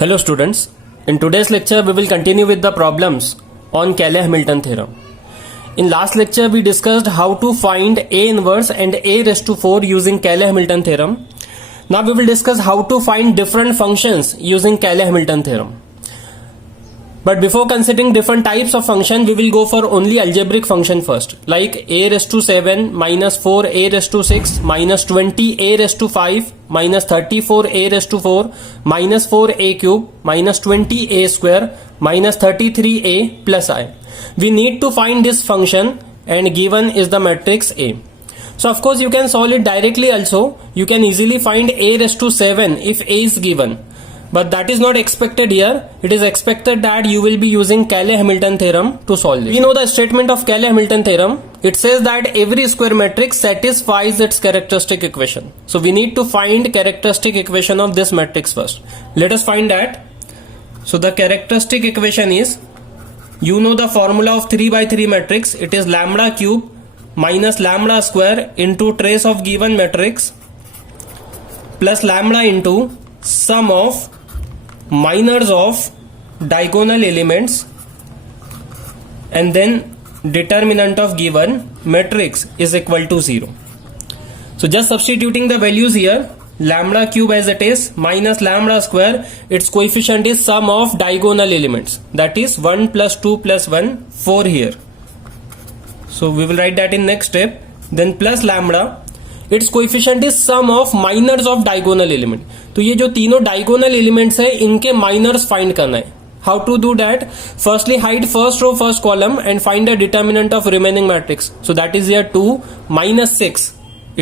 Hello students, in today's lecture we will continue with the problems on Cayley-Hamilton theorem. In last lecture we discussed how to find A inverse and A raised to 4 using Cayley-Hamilton theorem. Now we will discuss how to find different functions using Cayley-Hamilton theorem. But before considering different types of function, we will go for only algebraic function first, like a raised to 7 minus 4 a raised to 6 minus 20 a raised to 5 minus 34 a raised to 4 minus 4 a cube minus 20 a square minus 33 a plus I. We need to find this function and given is the matrix A. So of course you can solve it directly also. You can easily find a raised to 7 if A is given. But that is not expected here. It is expected that you will be using Cayley-Hamilton theorem to solve this. We know the statement of Cayley-Hamilton theorem. It says that every square matrix satisfies its characteristic equation. So we need to find characteristic equation of this matrix first. Let us find that. So the characteristic equation is, you know the formula of 3 by 3 matrix. It is lambda cube minus lambda square into trace of given matrix plus lambda into sum of minors of diagonal elements and then determinant of given matrix is equal to 0. So just substituting the values here, lambda cube as it is minus lambda square, its coefficient is sum of diagonal elements, that is 1 plus 2 plus 1, 4 here. So we will write that in next step. Then plus lambda, its coefficient is sum of minors of diagonal element. तो ये जो तीनों diagonal elements है इनके miners find करना है. How to do that? Firstly hide first row first column and find the determinant of remaining matrix. So that is here 2 minus 6,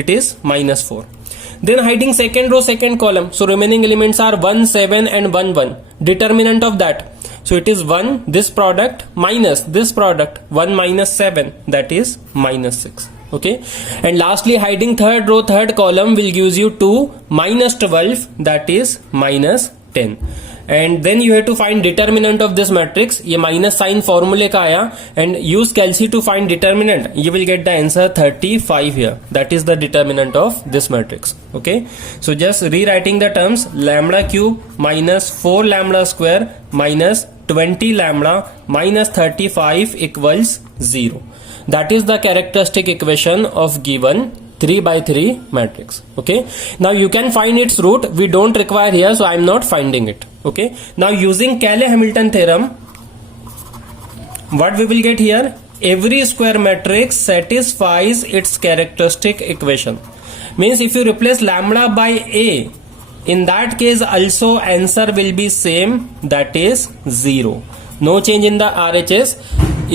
it is minus 4. Then hiding second row second column, so remaining elements are 1 7 and 1 1. Determinant of that, so it is 1 this product minus this product, 1 minus 7, that is minus 6. Okay, and lastly hiding third row third column will gives you 2 minus 12, that is minus 10. And then you have to find determinant of this matrix. ये minus sign formula का आया and use calci to find determinant. You will get the answer 35 here. That is the determinant of this matrix. Okay, so just rewriting the terms, lambda cube minus 4 lambda square minus 20 lambda minus 35 equals 0. That is the characteristic equation of given 3 by 3 matrix. Okay, now you can find its root. We don't require here, so I am not finding it. Okay, now using Cayley-Hamilton theorem, what we will get here? Every square matrix satisfies its characteristic equation. Means if you replace lambda by A, in that case also answer will be same, that is 0. No change in the RHS.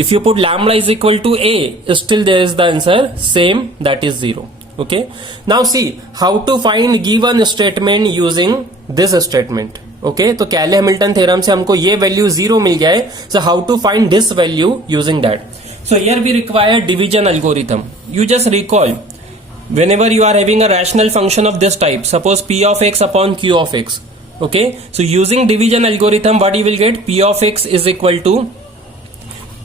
If you put lambda is equal to A, still there is the answer same, that is 0. Okay, now see how to find given statement using this statement. Okay, तो Cayley-Hamilton theorem से हमको ये value 0 मिल गया है. So how to find this value using that? So here we require division algorithm. You just recall, whenever you are having a rational function of this type, suppose P of x upon Q of x. Okay, so using division algorithm, what you will get? P of x is equal to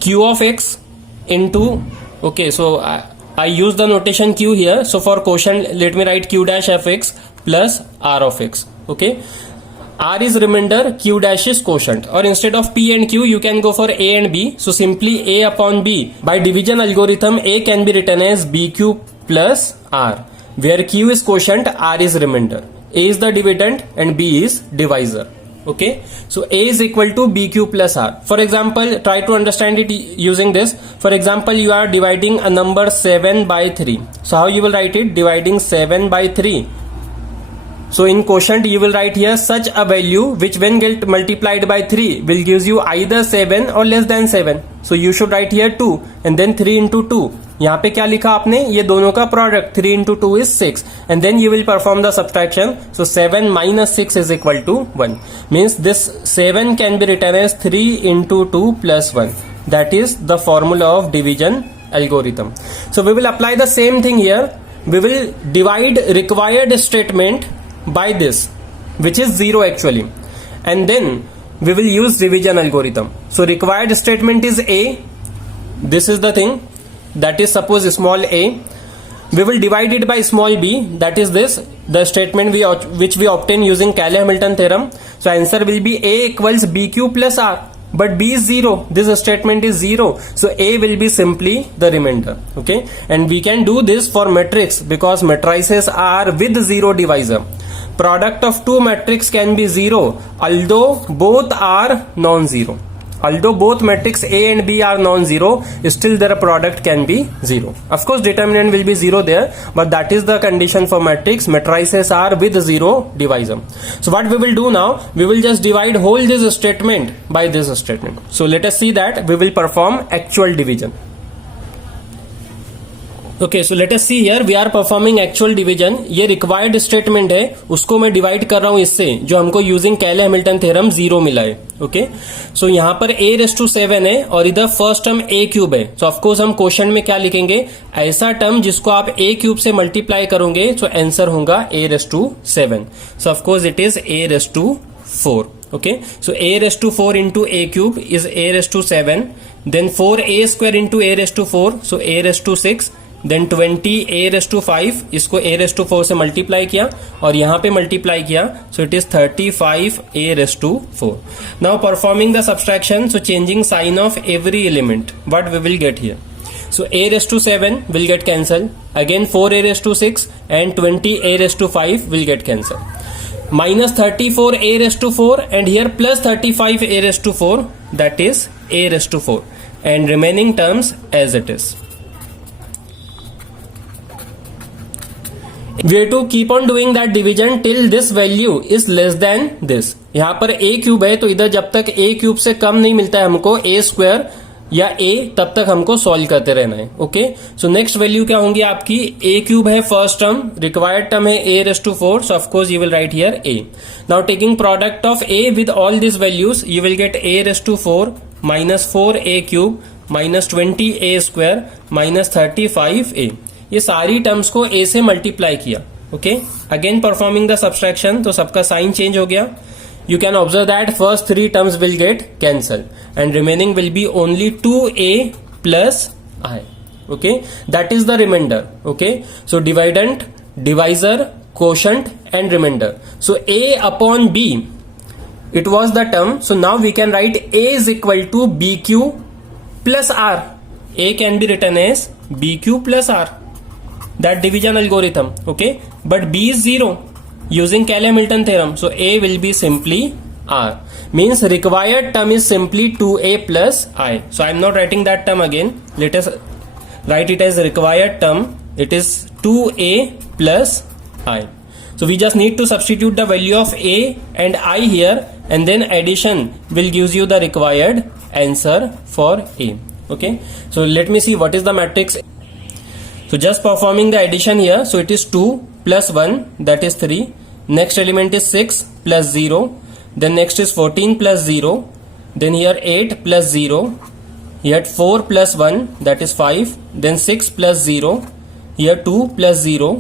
Q of x into, okay, so I use the notation Q here. So for quotient, let me write Q dash f x plus R of x. Okay, R is remainder, Q dash is quotient, or instead of P and Q you can go for A and B. So simply A upon B. By division algorithm, A can be written as BQ plus R, where Q is quotient, R is remainder. A is the dividend and B is divisor. Okay, so A is equal to BQ plus R. For example, try to understand it using this. For example, you are dividing a number 7 by 3. So how you will write it? Dividing 7 by 3. So in quotient you will write here such a value which when get multiplied by 3 will gives you either 7 or less than 7. So you should write here 2 and then 3 into 2. यहाँ पे क्या लिखा आपने? ये दोनों का product 3 into 2 is 6 and then you will perform the subtraction. So 7 minus 6 is equal to 1. Means this 7 can be written as 3 into 2 plus 1. That is the formula of division algorithm. So we will apply the same thing here. We will divide required statement by this, which is 0 actually, and then we will use division algorithm. So required statement is A. This is the thing, that is suppose small a. we will divide it by small b, that is this, the statement which we obtain using Cayley-Hamilton theorem. So answer will be A equals BQ plus R. But B is 0. This statement is 0. So A will be simply the remainder. Okay. And we can do this for matrix because matrices are with 0 divisor. Product of two matrix can be 0 although both are non-zero. Although both matrix A and B are non-zero, still their product can be 0. Of course, determinant will be 0 there, but that is the condition for matrix. Matrices are with 0 divisor. So what we will do now, we will just divide whole this statement by this statement. So let us see that we will perform actual division. Okay so let us see here we are performing actual division. ये required statement है, उसको मैं divide कर रहा हूं इससे जो हमको यूजिंग कैले-हैमिल्टन थ्योरम 0 मिला है. ओके सो यहां पर a⁻7 है और इधर फर्स्ट टर्म a³ है. सो ऑफकोर्स हम क्वेश्चन में क्या लिखेंगे, ऐसा टर्म जिसको आप a³ से मल्टीप्लाई करोगे तो आंसर होगा a⁻7. So of course it is a⁻4. Okay, so a⁻4 into a³ is a⁻7, then 4a² into a⁻4, so a⁻6, then 20 a⁻5, इसको a⁻4 से मल्टीप्लाई किया और यहाँ पे मल्टीप्लाई किया, so it is 35 a⁻4. Now performing the subtraction, so changing sign of every element, what we will get here. So a⁻7 will get cancelled, again 4a⁻6 and 20 a⁻5 will get cancelled. Minus 34 a⁻4 and here plus 35 a⁻4, that is a⁻4, and remaining terms as it is. We have to keep on doing that division till this value is less than this. यहाँ पर a³ है तो इधर जब तक a³ से कम नहीं मिलता है हमको a² या a, तब तक हमको सॉल्व करते रहना है. ओके सो नेक्स्ट वैल्यू क्या होंगी आपकी, a³ है फर्स्ट टर्म, रिक्वायर्ड टर्म है a⁻4, so of course you will write here a. Now taking product of a with all this values you will get a⁻4 minus 4a³ minus 20a² minus 35a. ये सारी terms को a से multiply किया. Okay again performing the subtraction, तो सबका sign change हो गया. You can observe that first three terms will get cancelled and remaining will be only 2a plus I. Okay, that is the remainder. Okay, so dividend, divisor, quotient and remainder. So a upon b, it was the term. So now we can write a is equal to bq plus r. A can be written as bq plus r. That division algorithm. Okay, but b is 0. Using Cayley-Hamilton theorem, so a will be simply r. Means required term is simply 2a plus I. So I am not writing that term again. Let us write it as required term. It is 2a plus I. So we just need to substitute the value of a and I here, and then addition will gives you the required answer for a. Okay. So let me see what is the matrix. So just performing the addition here. So it is 2 plus 1, that is 3. Next element is 6 plus 0. Then next is 14 plus 0. Then here 8 plus 0. Here 4 plus 1, that is 5. Then 6 plus 0. Here 2 plus 0.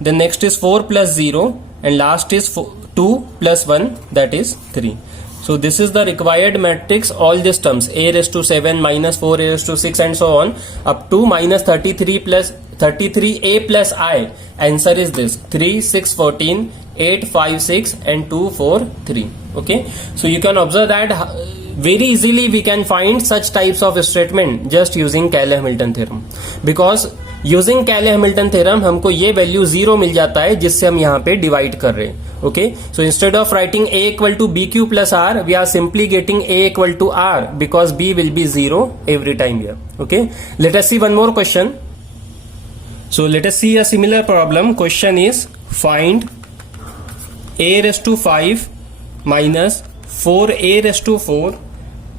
Then next is 4 plus 0. And last is 2 plus 1, that is 3. So this is the required matrix, all these terms a⁻7 minus 4a⁻6 and so on up to minus 33a plus I. Answer is this 3, 6, 14, 8, 5, 6 and 2, 4, 3. Okay, so you can observe that very easily we can find such types of statement just using Cayley-Hamilton theorem, because using Cayley-Hamilton theorem हमको ये value 0 मिल जाता है जिससे हम यहाँ पे divide कर रहे हैं. Okay so instead of writing a equal to bq plus r, we are simply getting a equal to r because b will be 0 every time here. Okay let us see one more question. So let us see a similar problem. Question is find a⁻5 minus 4a⁻4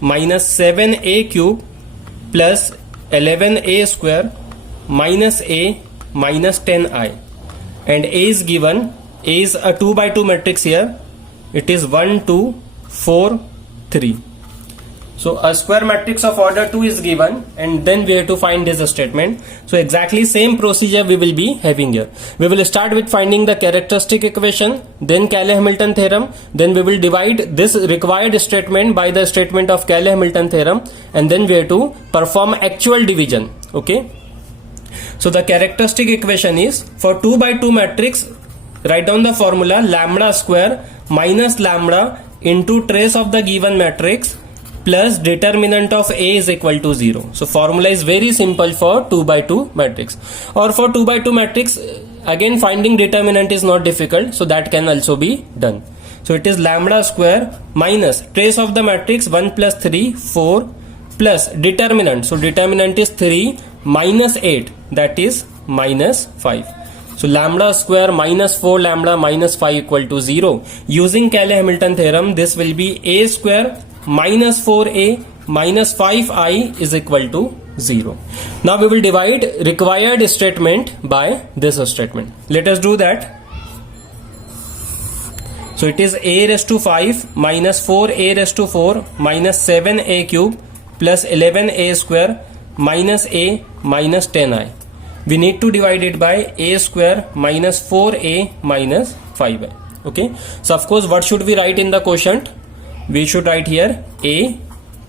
minus 7a³ plus 11a² minus a minus 10i, and a is given. A is a 2 by 2 matrix here. It is 1, 2, 4, 3. So a square matrix of order 2 is given, and then we have to find this statement. So exactly same procedure we will be having here. We will start with finding the characteristic equation, then Cayley-Hamilton theorem, then we will divide this required statement by the statement of Cayley-Hamilton theorem, and then we have to perform actual division. Okay. So the characteristic equation is for 2 by 2 matrix, write down the formula lambda square minus lambda into trace of the given matrix plus determinant of A is equal to 0. So formula is very simple for 2 by 2 matrix. Or for 2 by 2 matrix, again finding determinant is not difficult, so that can also be done. So it is lambda square minus trace of the matrix 1 plus 3 4 plus determinant. So determinant is 3 minus 8, that is minus 5. So lambda square minus 4 lambda minus 5 equal to 0. Using Cayley-Hamilton theorem, this will be a square minus 4a minus 5i is equal to 0. Now we will divide required statement by this statement. Let us do that. So it is a raised to 5 minus 4a raised to 4 minus 7a cube plus 11a square minus a minus 10i. We need to divide it by a square minus 4a minus 5i. Okay. So of course, what should we write in the quotient? We should write here a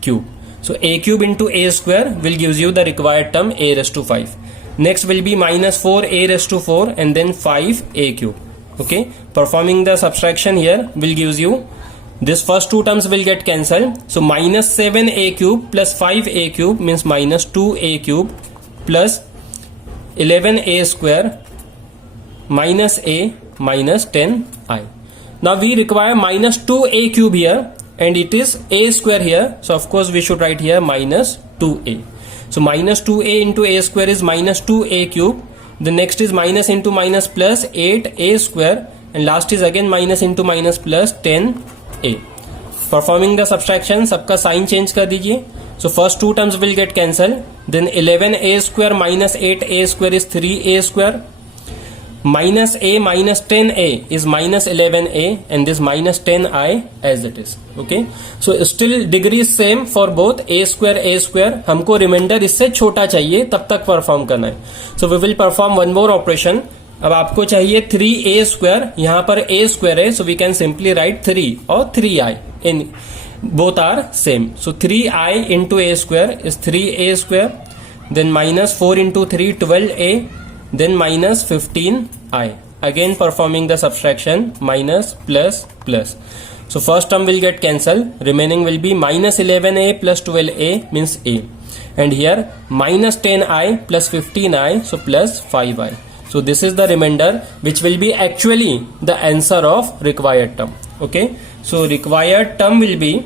cube. So a cube into a square will gives you the required term a raised to 5. Next will be minus 4a raised to 4 and then 5a cube. Okay, performing the subtraction here will gives you this first two terms will get cancelled. So minus 7a cube plus 5a cube means minus 2a cube plus 11a square minus a minus 10i. Now we require minus 2a cube here and it is a square here. So of course we should write here minus 2a. So minus 2a into a square is minus 2a cube. The next is minus into minus plus 8a square and last is again minus into minus plus 10a. Performing the subtraction, सबका sign change कर दीजिए. So first two terms will get cancelled. Then 11a square minus 8a square is 3a square. Minus a minus 10a is minus 11a and this minus 10i as it is. Okay. So still degree is same for both a square. हमको reminder इससे छोटा चाहिए तब तक perform करना है. So we will perform one more operation. अब आपको चाहिए 3a square, यहाँ पर a square है, so we can simply write 3 or 3i. In both are same. So 3i into a square is 3a square. Then minus 4 into 3 12a. Then minus 15i. Again performing the subtraction, minus plus plus. So first term will get cancelled. Remaining will be minus 11a plus 12a means a. And here minus 10i plus 15i, so plus 5i. So this is the remainder which will be actually the answer of required term. Okay. So required term will be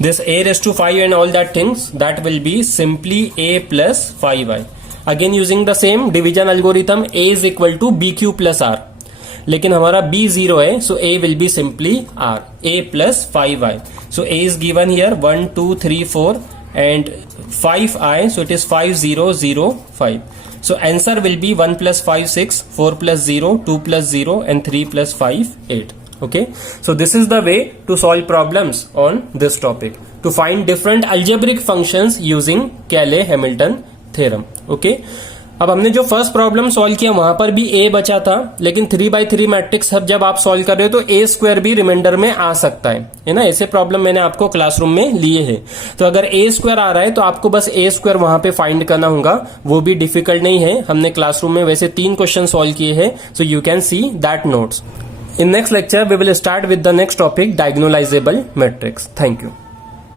this a raised to 5 and all that things, that will be simply a plus 5i. Again using the same division algorithm, a is equal to bq plus r. लेकिन हमारा b 0 है, so a will be simply r, a plus 5i. So a is given here 1 2 3 4 and 5i, so it is 5 0 0 5. So answer will be 1 plus 5 6, 4 plus 0, 2 plus 0 and 3 plus 5 8. Okay, so this is the way to solve problems on this topic, to find different algebraic functions using Cayley-Hamilton theorem. Okay, अब हमने जो first problem solve किया वहां पर भी a बचा था, लेकिन 3 by 3 मैट्रिक्स जब आप सॉल्व कर रहे हो तो a स्क्वायर भी रिमाइंडर में आ सकता है ना. ऐसे प्रॉब्लम मैंने आपको क्लासरूम में लिए हैं. तो अगर a स्क्वायर आ रहा है तो आपको बस a स्क्वायर वहां पे फाइंड करना होगा. वो भी डिफिकल्ट नहीं है. हमने क्लासरूम में वैसे 3 क्वेश्चन सॉल्व किए हैं, so you can see that notes. In next lecture, we will start with the next topic, diagonalizable matrix. Thank you.